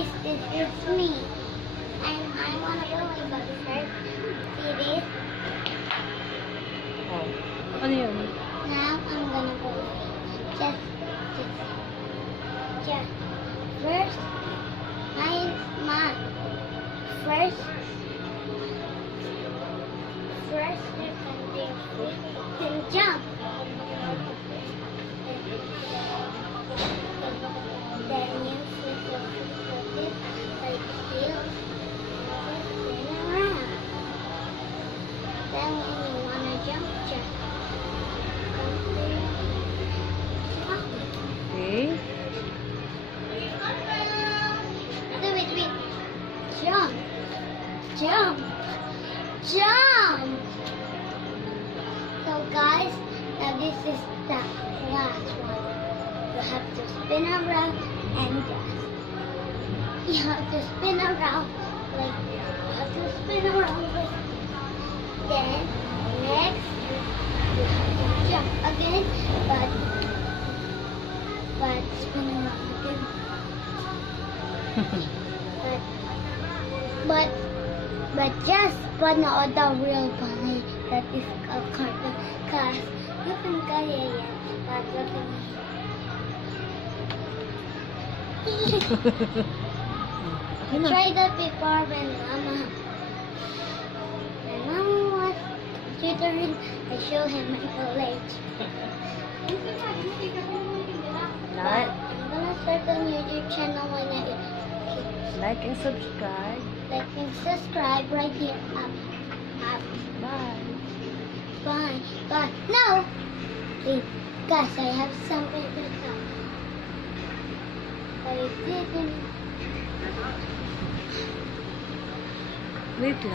Guys, this is me. And I want to go my body first. See this? Oh. Ano yun? Now I'm gonna go. Just. First, you can jump. Then you flip your feet like this, like this, spin around. Then when you wanna jump. Come through. Okay. Wait. Jump. So guys, now this is the last one. You have to spin around and just. You have to spin around like Then next you have to jump again, but spin around again. But just panood the real ballet that is a cartoon because you can kaya yan. But look at me. Try that before when Mama was tutoring. I show him my college. Like, I'm gonna start a YouTube channel when I like and subscribe. like and subscribe right here. Up. Bye. Bye. No! Wait, guys, I have something to tell. I didn't. Wait lang.